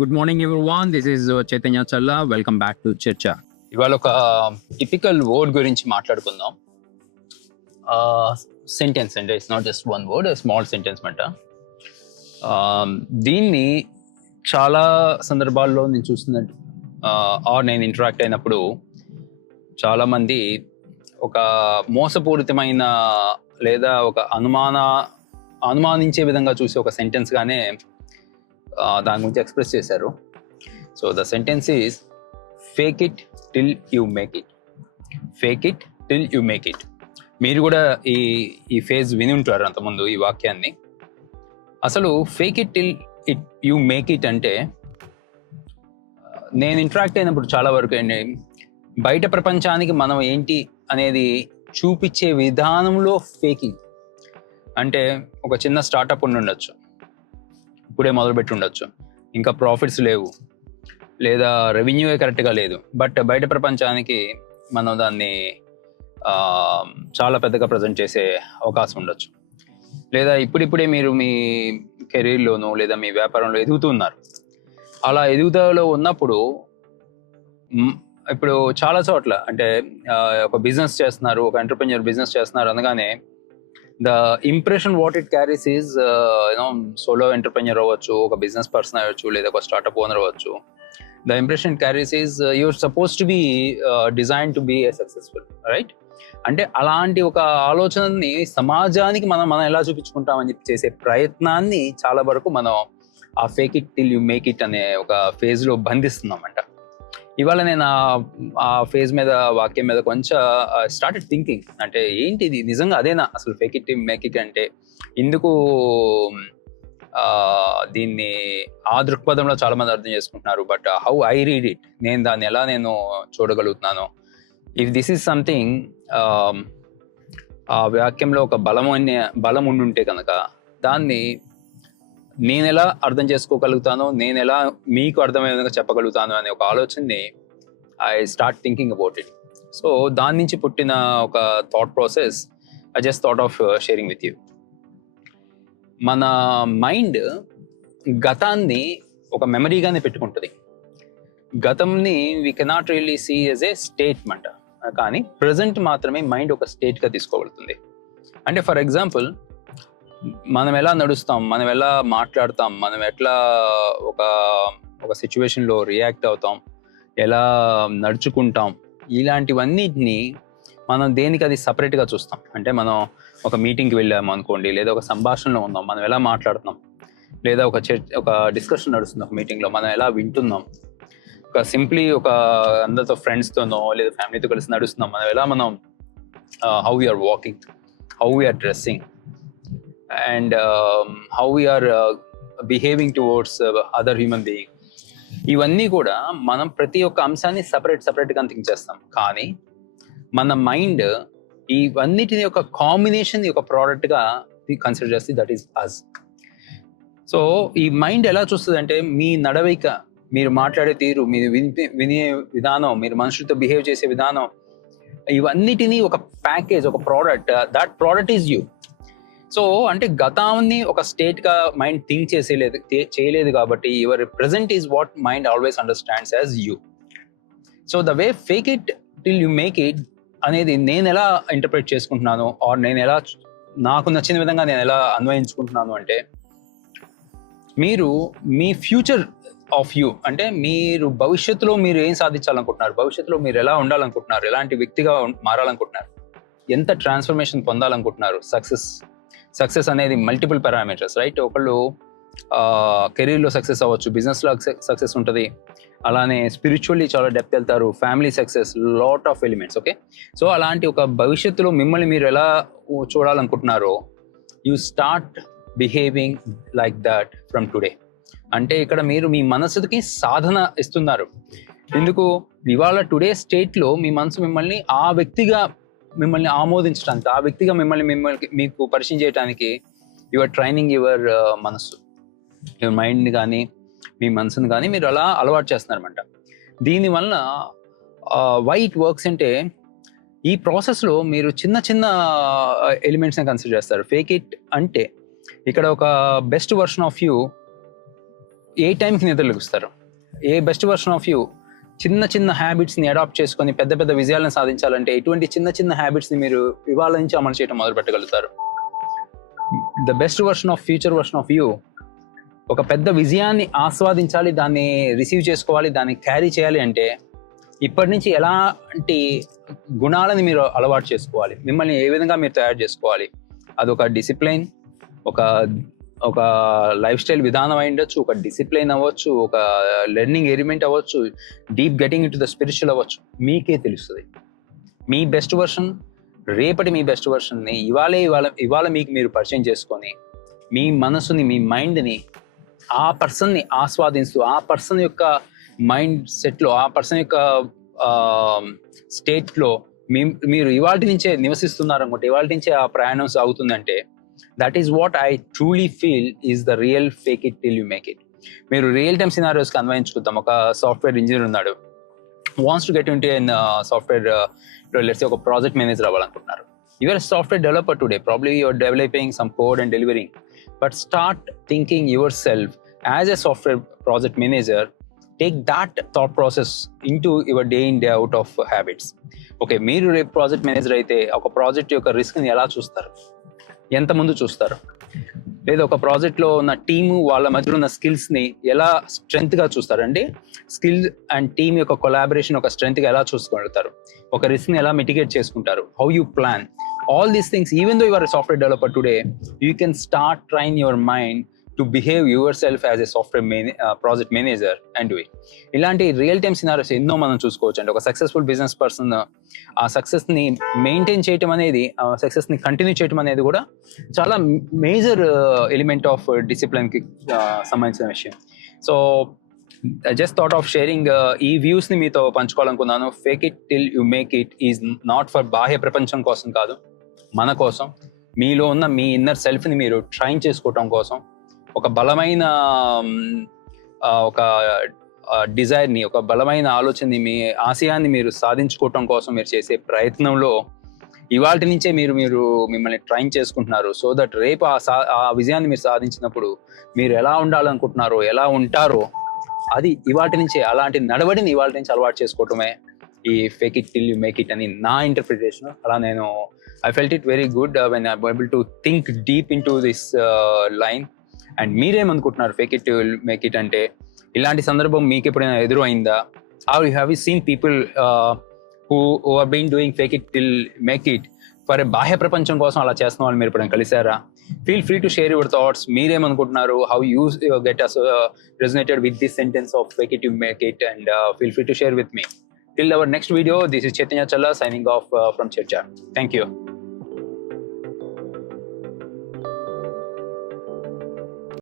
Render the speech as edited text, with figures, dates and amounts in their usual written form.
Good morning everyone. This is Chaitanya Challa. Welcome back to చర్చ. ఇవాళ ఒక టిపికల్ వర్డ్ గురించి మాట్లాడుకుందాం. సెంటెన్స్ అంటే it's not just one word, small sentence మాట. దీన్ని చాలా సందర్భాల్లో నేను చూస్తున్నట్టు నేను ఇంటరాక్ట్ అయినప్పుడు చాలామంది ఒక మోసపూరితమైన లేదా ఒక అనుమానించే విధంగా చూసి ఒక సెంటెన్స్గానే దాని గురించి ఎక్స్ప్రెస్ చేశారు. So the sentence is fake it till you make it. Fake it till you make it. మీరు కూడా ఈ ఫేజ్ విని ఉంటారు అంతకుముందు ఈ వాక్యాన్ని. అసలు fake it till you make it అంటే నేను ఇంటరాక్ట్ అయినప్పుడు చాలా వరకు ఏంటి, బయట ప్రపంచానికి మనం ఏంటి అనేది చూపించే విధానంలో ఫేకింగ్. అంటే ఒక చిన్న స్టార్టప్ ఉండొచ్చు, ఇప్పుడే మొదలుపెట్టి ఉండొచ్చు, ఇంకా ప్రాఫిట్స్ లేవు లేదా రెవెన్యూయే కరెక్ట్గా లేదు, బట్ బయట ప్రపంచానికి మనం దాన్ని చాలా పెద్దగా ప్రజెంట్ చేసే అవకాశం ఉండొచ్చు. లేదా ఇప్పుడిప్పుడే మీరు మీ కెరీర్లోనూ లేదా మీ వ్యాపారంలో ఎదుగుతున్నారు. అలా ఎదుగుదలలో ఉన్నప్పుడు ఇప్పుడు చాలా చోట్ల అంటే ఒక బిజినెస్ చేస్తున్నారు, ఒక ఎంటర్‌ప్రెన్యూర్ బిజినెస్ చేస్తున్నారు అనగానే the impression what it carries is solo entrepreneur అవ్వచ్చు, ఒక బిజినెస్ పర్సన్ అవ్వచ్చు, లేదా ఒక స్టార్టప్ ఓనర్ అవ్వచ్చు. The impression carries is you're suppose to be design to be a successful, right? అంటే అలాంటి ఒక ఆలోచనని సమాజానికి మనం ఎలా చూపించుకుంటామని చెప్పి చేసే ప్రయత్నాన్ని చాలా వరకు మనం ఆ fake it till you make it అనే ఒక ఫేజ్లో బంధిస్తున్నామంట. ఇవాళ నేను ఆ ఫేజ్ మీద, వాక్యం మీద కొంచెం స్టార్టెడ్ థింకింగ్. అంటే ఏంటి ఇది, నిజంగా అదేనా అసలు ఫేక్ ఇట్ మేక్ ఇట్ అంటే? ఎందుకు దీన్ని ఆ దృక్పథంలో చాలా మంది అర్థం చేసుకుంటున్నారు, but how I read it, నేను దాన్ని ఎలా చూడగలుగుతున్నాను? ఇఫ్ దిస్ ఈజ్ సంథింగ్, ఆ వాక్యంలో ఒక బలం ఉండుంటే కనుక దాన్ని నేను ఎలా అర్థం చేసుకోగలుగుతానో, నేను ఎలా మీకు అర్థమయ్యే విధంగా చెప్పగలుగుతాను అనే ఒక ఆలోచనని I start thinking about it. So దాని నుంచి పుట్టిన ఒక thought process I just thought of sharing with you. మన మైండ్ గతాన్ని ఒక మెమరీగానే పెట్టుకుంటుంది. గతంని we cannot really see as a statement, కానీ ప్రజెంట్ మాత్రమే మైండ్ ఒక స్టేట్గా తీసుకోబడుతుంది. అంటే ఫర్ ఎగ్జాంపుల్, మనం ఎలా నడుస్తాం, మనం ఎలా మాట్లాడతాం, మనం ఎట్లా ఒక సిచ్యువేషన్లో రియాక్ట్ అవుతాం, ఎలా నడుచుకుంటాం, ఇలాంటివన్నిటిని మనం దేనికి అది సపరేట్గా చూస్తాం. అంటే మనం ఒక మీటింగ్కి వెళ్ళాము అనుకోండి, లేదా ఒక సంభాషణలో ఉన్నాం, మనం ఎలా మాట్లాడుతున్నాం, లేదా ఒక డిస్కషన్ నడుస్తుంది ఒక మీటింగ్లో, మనం ఎలా వింటున్నాం, ఒక అందరితో ఫ్రెండ్స్తోనో లేదా ఫ్యామిలీతో కలిసి నడుస్తున్నాం, మనం how we're walking, how we're dressing, and how we're behaving towards other human being. ఇవన్నీ కూడా మనం ప్రతి ఒక్క అంశాన్ని సపరేట్గా థింక్ చేస్తాం. కానీ మన మైండ్ ఇవన్నిటిని ఒక కాంబినేషన్, ఒక ప్రోడక్ట్గా కన్సిడర్ చేస్తే దట్ ఈస్ అస్. సో ఈ మైండ్ ఎలా చూస్తుంది అంటే, మీ నడవడిక, మీరు మాట్లాడే తీరు, మీరు వినే విధానం, మీరు మనుషులతో బిహేవ్ చేసే విధానం, ఇవన్నిటినీ ఒక ప్యాకేజ్, ఒక product, that product is you. So అంటే గతాన్ని ఒక స్టేట్గా మైండ్ థింక్ చేయలేదు కాబట్టి your present is what mind always understands as you. So the way fake it till you make it అనేది నేను ఎలా ఇంటర్ప్రిట్ చేసుకుంటున్నాను, ఆర్ నేను ఎలా నాకు నచ్చిన విధంగా నేను ఎలా అన్వయించుకుంటున్నాను అంటే, మీరు మీ ఫ్యూచర్ ఆఫ్ యూ, అంటే మీరు భవిష్యత్తులో మీరు ఏం సాధించాలనుకుంటున్నారు, భవిష్యత్తులో మీరు ఎలా ఉండాలనుకుంటున్నారు, ఎలాంటి వ్యక్తిగా మారాలనుకుంటున్నారు, ఎంత ట్రాన్స్ఫర్మేషన్ పొందాలనుకుంటున్నారు. సక్సెస్ అనేది మల్టిపుల్ పారామీటర్స్, రైట్? ఒకళ్ళు కెరీర్లో సక్సెస్ అవ్వచ్చు, బిజినెస్లో సక్సెస్ ఉంటుంది, అలానే స్పిరిచువల్లీ చాలా డెప్త్ వెళ్తారు, family success, lot of elements. Okay, so అలాంటి ఒక భవిష్యత్తులో మిమ్మల్ని మీరు ఎలా చూడాలనుకుంటున్నారో, you start behaving like that from today. అంటే ఇక్కడ మీరు మీ మనసుకి సాధన ఇస్తున్నారు. ఎందుకు? ఇవాళ టుడే స్టేట్లో మీ మనసు మిమ్మల్ని ఆ వ్యక్తిగా మిమ్మల్ని ఆమోదించడానికి, ఆ వ్యక్తిగా మీకు పరిచయం చేయడానికి యువర్ ట్రైనింగ్ యువర్ మనసు, యువర్ మైండ్ని కానీ మీ మనసుని కానీ మీరు అలా అలవాటు చేస్తున్నారన్నమాట. దీనివల్ల వై ఇట్ వర్క్స్ అంటే, ఈ ప్రాసెస్లో మీరు చిన్న ఎలిమెంట్స్ని కన్సిడర్ చేస్తారు. ఫేక్ ఇట్ అంటే ఇక్కడ ఒక బెస్ట్ వర్షన్ ఆఫ్ యూ ఏ టైంకి నిద్రలేస్తారు, ఏ బెస్ట్ వర్షన్ ఆఫ్ యూ చిన్న చిన్న హ్యాబిట్స్ని అడాప్ట్ చేసుకొని పెద్ద పెద్ద విజయాలను సాధించాలంటే ఇటువంటి చిన్న చిన్న హ్యాబిట్స్ని మీరు ఇవాళ నుంచి అమలు చేయడం మొదలు పెట్టగలుగుతారు. The best version of future version of you ఒక పెద్ద విజయాన్ని ఆస్వాదించాలి, దాన్ని రిసీవ్ చేసుకోవాలి, దాన్ని క్యారీ చేయాలి అంటే ఇప్పటి నుంచి ఎలాంటి గుణాలని మీరు అలవాటు చేసుకోవాలి, మిమ్మల్ని ఏ విధంగా మీరు తయారు చేసుకోవాలి. అదొక డిసిప్లైన్, ఒక లైఫ్ స్టైల్ విధానం అయి ఉండొచ్చు, ఒక డిసిప్లైన్ అవ్వచ్చు, ఒక లెర్నింగ్ ఎలిమెంట్ అవ్వచ్చు, deep getting in to the spiritual అవ్వచ్చు. మీకే తెలుస్తుంది మీ బెస్ట్ వర్షన్. రేపటి మీ బెస్ట్ వర్షన్ని ఇవాళ మీకు మీరు పరిచయం చేసుకొని మీ మనసుని, మీ మైండ్ని ఆ పర్సన్ని ఆస్వాదిస్తూ, ఆ పర్సన్ యొక్క మైండ్ సెట్లో, ఆ పర్సన్ యొక్క స్టేట్లో మీరు ఇవాళ నుంచే నివసిస్తున్నారు అనుకుంటే, ఇవాళ నుంచే ఆ ప్రయాణం సాగుతుందంటే that is what I truly feel is the real fake it till you make it. మీరు రియల్ టైమ్ సినారియోస్కి అన్వయించుకుందాం. ఒక సాఫ్ట్వేర్ ఇంజనీర్ ఉన్నాడు, wants to get into software let's say ఒక ప్రాజెక్ట్ మేనేజర్ అవ్వాలనుకుంటున్నారు. You are a software developer today. Probably you are developing some code and delivering. But start thinking yourself as a software project manager. Take that thought process into your day in, day out of habits. Okay, మీరు రేపు project manager అయితే ఒక project యొక్క రిస్క్ని ఎలా చూస్తారు, ఎంత ముందు చూస్తారు, లేదా ఒక ప్రాజెక్ట్లో ఉన్న టీము వాళ్ళ మధ్యలో ఉన్న స్కిల్స్ని ఎలా స్ట్రెంగ్త్గా చూస్తారు. అంటే స్కిల్ అండ్ టీమ్ యొక్క కొలాబరేషన్ ఒక స్ట్రెంగ్త్గా ఎలా చూసుకోగలుగుతారు, ఒక రిస్క్ని ఎలా మిటిగేట్ చేసుకుంటారు, how you plan. All these things, even though you are a software developer today, you can start trying your mind to behave yourself as a software project manager and do it. ఇలాంటి real time scenarios ఎన్నో మనం చూసుకోవచ్చు అండి. ఒక successful business person ఆ సక్సెస్ని maintain చేయటం అనేది, ఆ సక్సెస్ని కంటిన్యూ చేయటం అనేది కూడా చాలా మేజర్ ఎలిమెంట్ ఆఫ్ డిసిప్లిన్కి సంబంధించిన విషయం. So I just thought of sharing ఈ వ్యూస్ని మీతో పంచుకోవాలనుకున్నాను. Fake it till you make it is not for బాహ్య ప్రపంచం కోసం కాదు, మన కోసం, మీలో ఉన్న మీ ఇన్నర్ సెల్ఫ్ని మీరు ట్రైన్ చేసుకోవటం కోసం, ఒక బలమైన ఒక డిజైర్ని, ఒక బలమైన ఆలోచనని, మీ ఆశయాన్ని మీరు సాధించుకోవటం కోసం మీరు చేసే ప్రయత్నంలో ఇవాళ నుంచే మీరు మిమ్మల్ని ట్రైన్ చేసుకుంటున్నారు. సో దట్ రేపు ఆ విజయాన్ని మీరు సాధించినప్పుడు మీరు ఎలా ఉండాలనుకుంటున్నారో, ఎలా ఉంటారో అది ఇవాళ నుంచే, అలాంటి నడవడిని ఇవాళ నుంచి అలవాటు చేసుకోవటమే ఈ fake it till you make it అని నా ఇంటర్ప్రిటేషన్. అలా నేను I felt it very good when I able to think deep in to this line. And మీరేమనుకుంటున్నారు fake it till make it అంటే? ఇలాంటి సందర్భం మీకు ఎప్పుడైనా ఎదురు అయిందా? Are you have you seen people who are been doing fake it till make it for a బాహ్య ప్రపంచం కోసం అలా చేస్తున్న వాళ్ళు మీరు ఎప్పుడైనా కలిసారా? Feel free to share your thoughts. మీరేమనుకుంటున్నారు? How you get resonated with this sentence of fake it you make it, and feel free to share with me. Till our next video, this is Chaitanya Challa signing off from Chircha. Thank you.